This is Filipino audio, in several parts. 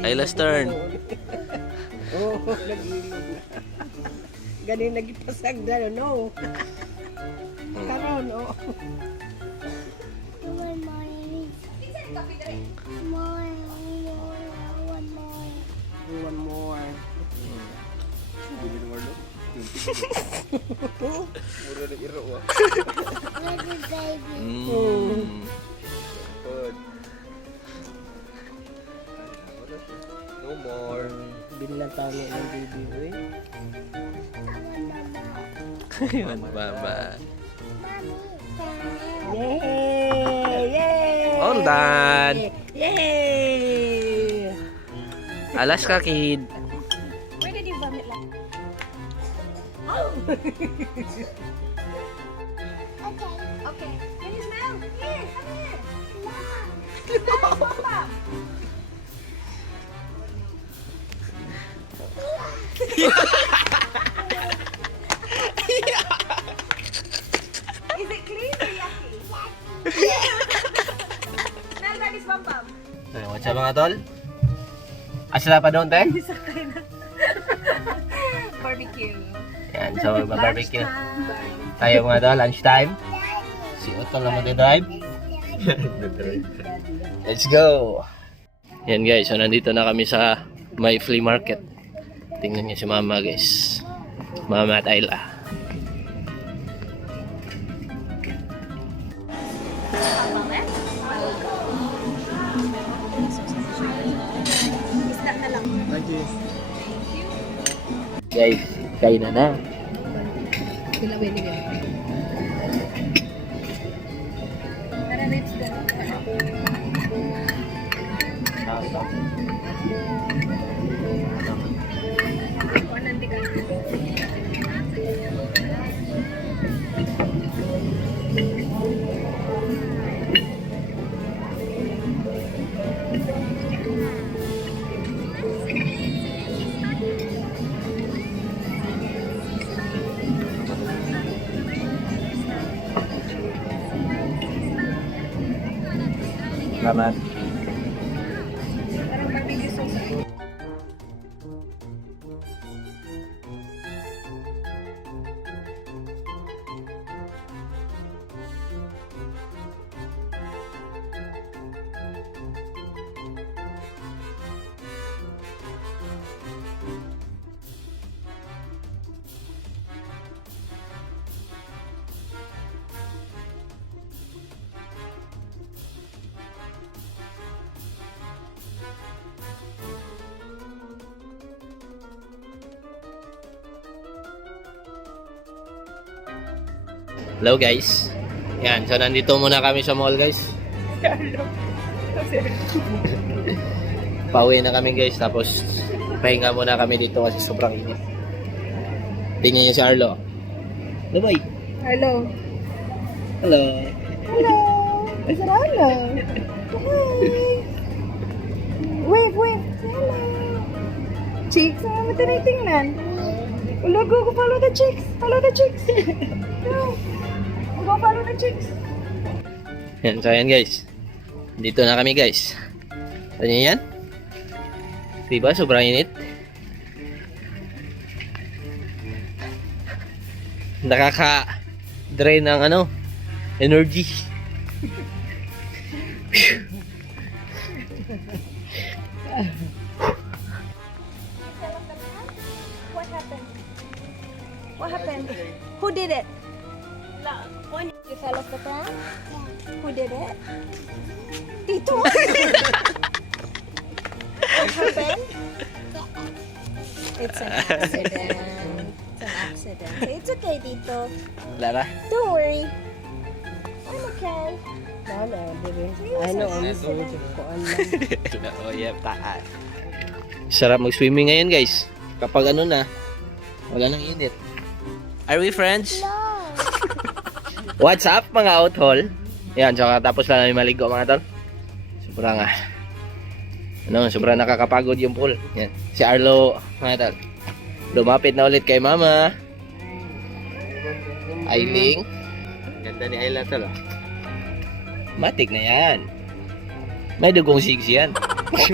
Ayla's turn. Oh, nag-ilog. Ganin nagipasag na, no? Karon, oh. One more. Mura na iro ah. No more. Binlang tami ng baby, eh. Ayun, baba. Yay! Yay! All done. Yay! Alaska kid. Where did you vomit like? Okay. Can you smell? Here, come here. Mom. Is it clean or yucky? Smell daddy's bum bum. What's up mga tol? Asla pa doon tayo? Barbecue. Yan, so mag-barbecue. Tayo mga tol, lunchtime. Si Otto lang mag-drive. Let's go! Yan guys, so nandito na kami sa may flea market. Tingnan niyo si Mama guys. Mama at Ayla. Guys, kain na. Tara, let's go. Selamat. Hello guys. Yan, so nandito muna kami sa mall guys. Pauwi na kami guys, tapos pahinga muna kami dito kasi sobrang init. Tingnan niyo si Arlo. Hello boy. Hello. Hello. Hello. Is it Arlo? Hi. Wave. Hello. Cheeks, ano mo tinitingnan? Ulo, go follow the chicks. Follow the chicks. Go follow the chicks. Yan, so yan guys. Dito na kami guys. Ano yan? Diba? Sobrang init. Nakaka-drain ng ano, energy. What happened? What happened? Who did it? You fell off the pram? Who did it? Tito? What happened? It's an accident. It's an accident. It's okay, Tito. Lara? Don't worry. I'm okay. Wala, bebe. Ano, kuan lang. Oh yeah, taas. Sarap mag-swimming ngayon guys. Kapag ano na, wala nang init. Are we friends? No. What's up mga outhall? Yan, so tapos lang namin maligo mga tol. Sobrang Ano, sobrang nakakapagod yung pool. Yan. Si Arlo, mga tol. Lumapit na ulit kay Mama. Ailing. Ganda ni Ayla tol. Matik na yan. May dugong sigs yan.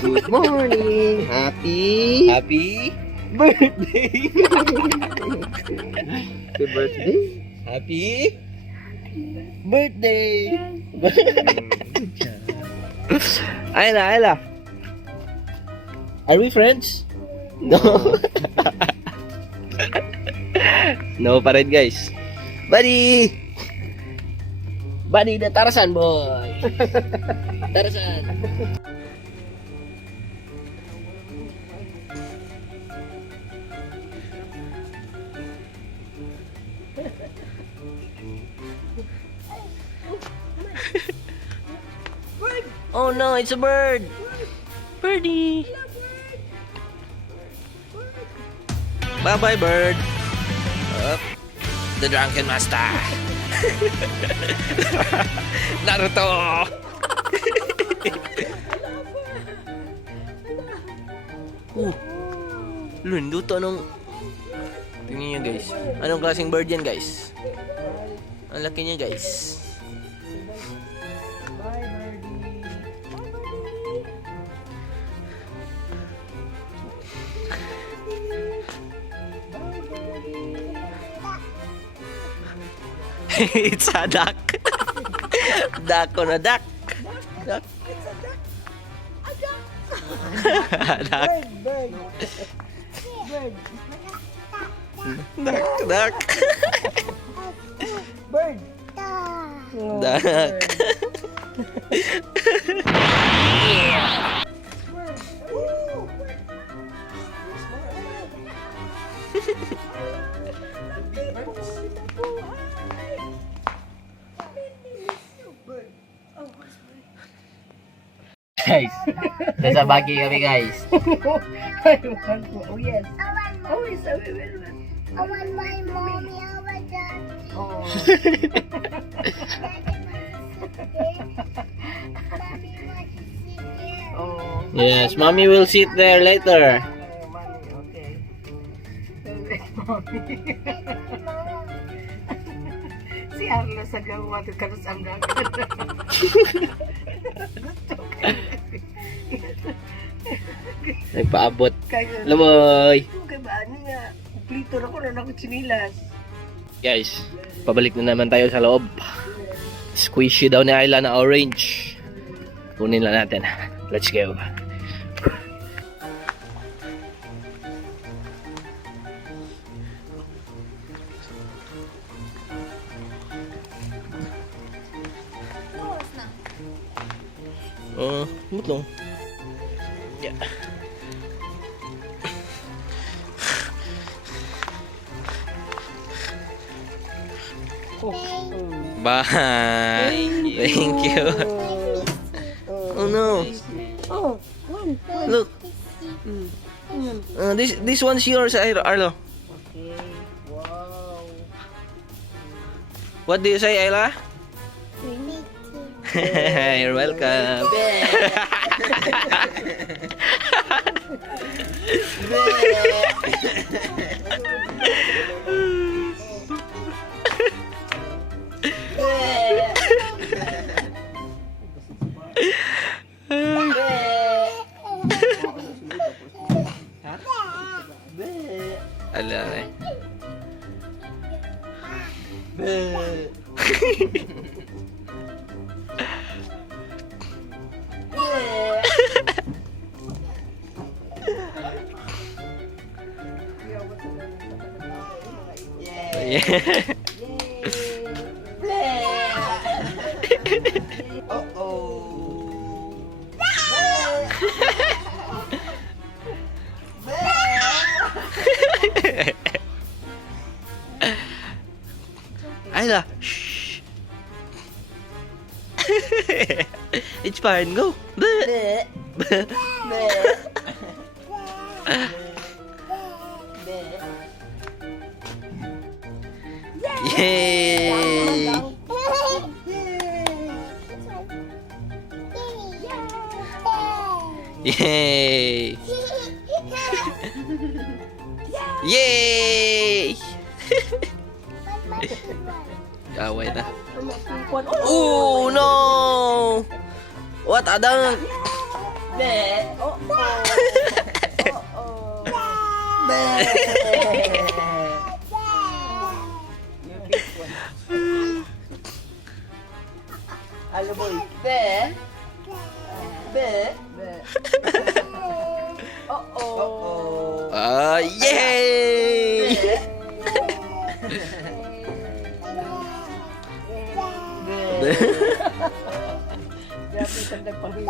Good morning. Happy Happy birthday. Happy birthday. Happy birthday. Ayla, Ayla. Are we friends? No. No pa rin, guys. Buddy! Buddy the Tarzan boy. Tarzan. Oh no, it's a bird. Birdie. Bye-bye, bird. Up. The drunken master. Naruto. Lundot to anong... Tingnan nyo, guys. Anong klaseng bird yan, guys? Ang laki niya, guys. It's a duck. Duck on a duck. Duck. It's a duck. A duck. Duck. Bird. Bird. Duck. Duck. Bird. Duck. Guys, nasa bagi kami, guys. Oh yes. Oh yes. I want my mommy over there. Oh. Mommy wants to sit there. Oh. Yes, mommy will sit there later. Mommy, okay. Si Arlo sa gawa to kalos ang dagat. Nagpaabot. Kaya Lamoy. kay ba ani nga plito na ko na ako chinilas. Guys, pabalik na naman tayo sa loob. Squishy daw ni Ayla na orange. Kunin lang natin. Let's go. Mutlong. Yeah. Bye. Thank you. Oh no. Oh, one. Look. This one's yours, Arlo. Okay. Wow. What do you say, Ayla? You're welcome. Ala eh. Yeah. Ayla, shh. It's fine, go. Yay! Yay! Yay! Away na. Oh no! What adang? Oh, Hello boy. Be. Be. Oh. Ah, yay! Grabe ka nagpahuli.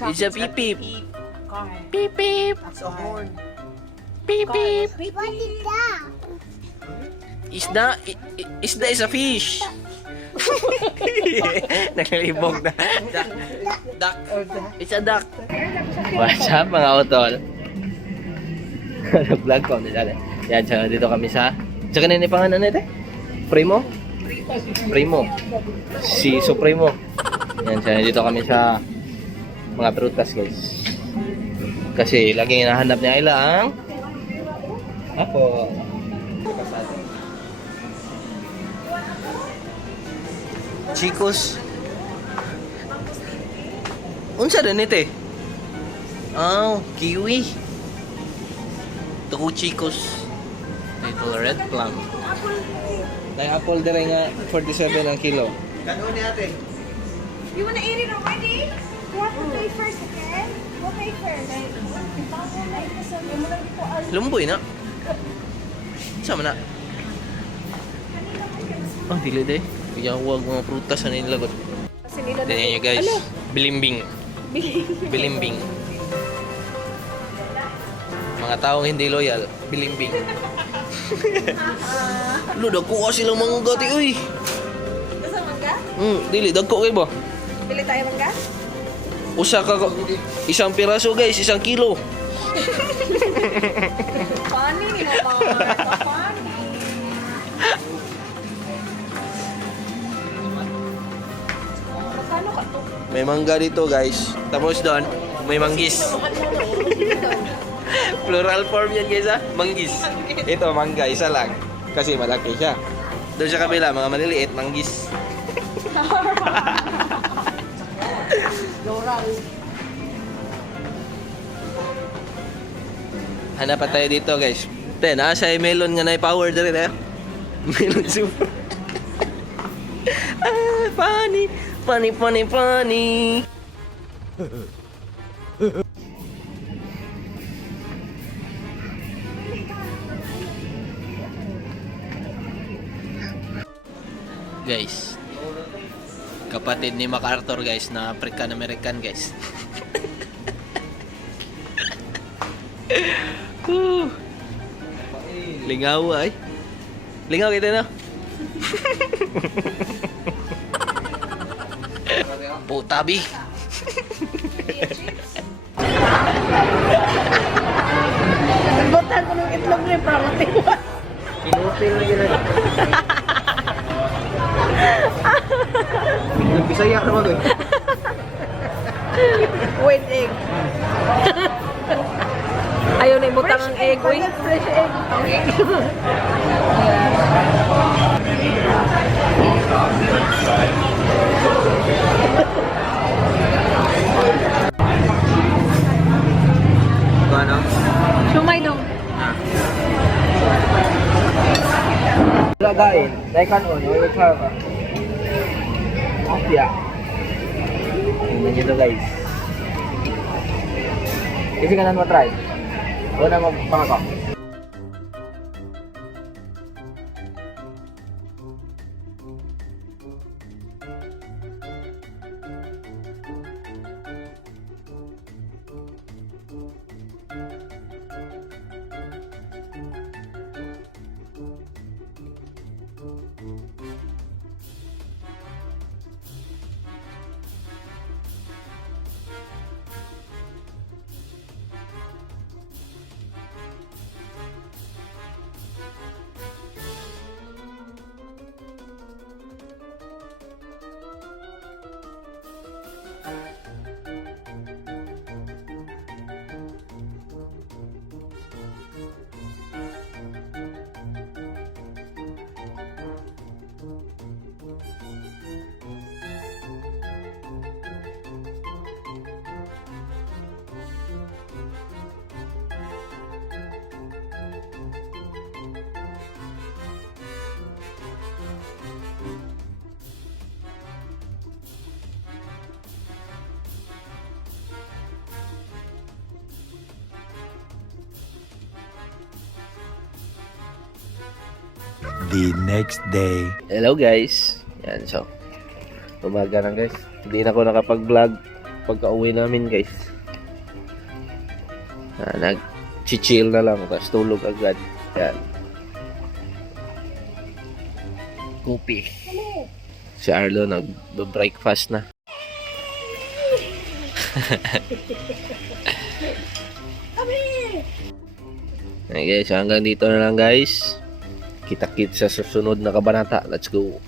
It's a beep beep. Beep beep. That's a horn. Beep beep. What is that? Isda is a fish. Nakalibog na. Duck. It's a duck. What's up mga utol? Vlog ko. Yan, so dito kami sa kanina yung pangalan nito? Primo? Primo. Si Supremo. Yan, so dito kami sa mga prutas guys. Kasi laging hinahanap niya ilang ako. Chicos. Unsa din ito eh? Kiwi. Tuko chicos. Little red plum. May apple dire nga 47 ang kilo. Kanon ni ate. You wanna eat it already? You have to pay first, okay? We'll pay first. Lumboy na. Sama na. Dili day. Kaya huwag mga prutas na nilagot. Tignan nyo guys. Bilimbing. Bilimbing. Mga taong hindi loyal. Bilimbing. Lo, dagko ka silang mga gati, uy. Gusto mangga? Dili, dagko kayo ba? Bili tayo mangga? Isang piraso guys, 1 kilo. Funny, ni Mama. Funny. Magkano ka to? May mangga dito guys. Tapos doon, may manggis. Plural form yan guys ha. Manggis. Ito, mangga, isa lang. Kasi malaki siya. Doon sa kabila, mga maliliit, manggis. Hanap pa tayo dito guys. Nasa melon nga na power dito tayo. Melon soup. Funny. Guys, kapatid ni MacArthur guys, na African-American guys. Lingaw ay. Lingaw kita na. Putabi. Nagbotan ko ng itlog niya para matiwas. Kinupil na gila. Bisaya naman ko. With egg. Ayaw na ibutang ang egg. Uy. Fresh egg. Ano? Shumay dong. Lagain. Daikan on. Oil charva. Apia. Tingnan nyo to guys. Kasi kanan mo try. Una mo pangako. the next day. Hello guys. Yan, so umaga na guys. Hindi na ako nakapag-vlog pagka-uwi namin guys. Nag-chill na lang tapos tulog agad. Yan. Kopi. Si Arlo nag-breakfast na. Okay guys, hanggang dito na lang guys. Kita-kits sa susunod na kabanata. Let's go.